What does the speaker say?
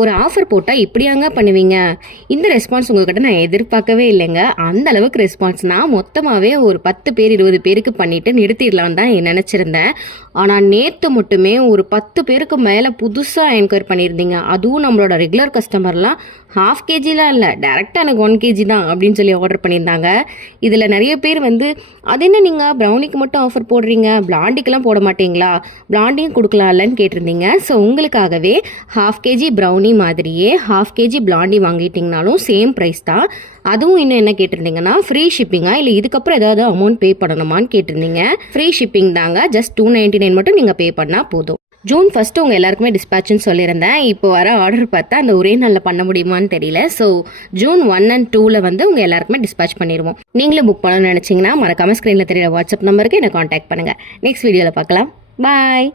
ஒரு ஆஃபர் போட்டால் இப்படியாங்க பண்ணுவீங்க? இந்த ரெஸ்பான்ஸ் உங்ககிட்ட நான் எதிர்பார்க்கவே இல்லைங்க. அந்த அளவுக்கு ரெஸ்பான்ஸ் நான் மொத்தமாகவே ஒரு 10 பேர் 20 பேருக்கு பண்ணிவிட்டு நிறுத்திடலான்னு தான் நினச்சிருந்தேன். ஆனால் நேற்று மட்டுமே ஒரு 10 பேருக்கு மேலே புதுசாக என்கொயர் பண்ணியிருந்தீங்க. அதுவும் நம்மளோட ரெகுலர் கஸ்டமர்லாம் ½ kgலாம் இல்லை, டேரெக்டாக எனக்கு 1 kg தான் அப்படின்னு சொல்லி ஆர்டர் பண்ணியிருந்தாங்க. இதில் நிறைய பேர் அது என்ன நீங்கள் ப்ரௌனிக்கு மட்டும் ஆஃபர் போடுறீங்க, பிளாண்டிக்கெலாம் போட மாட்டீங்களா, பிளாண்டியும் கொடுக்கலாம்லன்னு கேட்டிருந்தீங்க. ஸோ உங்களுக்காகவே ½ kg ப்ரௌனி மாதிரியே ½ kg பிளாண்டி வாங்கிட்டீங்கனாலும் சேம் ப்ரைஸ் தான். அதுவும் இன்னும் என்ன கேட்டிருந்தீங்கன்னா, ஃப்ரீ ஷிப்பிங்கா இல்லை இதுக்கப்புறம் ஏதாவது அமௌண்ட் பே பண்ணணுமான்னு கேட்டிருந்தீங்க. ஃப்ரீ ஷிப்பிங் தாங்க. ஜஸ்ட் 299 மட்டும் நீங்கள் பே பண்ணால் போதும். ஜூன் 1 உங்கள் எல்லாருக்குமே டிஸ்பேச்சுன்னு சொல்லியிருந்தேன். இப்போ வர ஆர்டர் பார்த்தா அந்த ஒரே நாளில் பண்ண முடியுமான்னு தெரியல. ஸோ ஜூன் 1 and 2 உங்கள் எல்லாருக்குமே டிஸ்பேச் பண்ணிடுவோம். நீங்களும் புக் பண்ணணும்னு நினச்சிங்கன்னா மறக்காம ஸ்க்ரீனில் தெரியுற வாட்ஸ்அப் நம்பருக்கு என்னை காண்டாக்ட் பண்ணுங்கள். நெக்ஸ்ட் வீடியோவில் பார்க்கலாம். பாய்.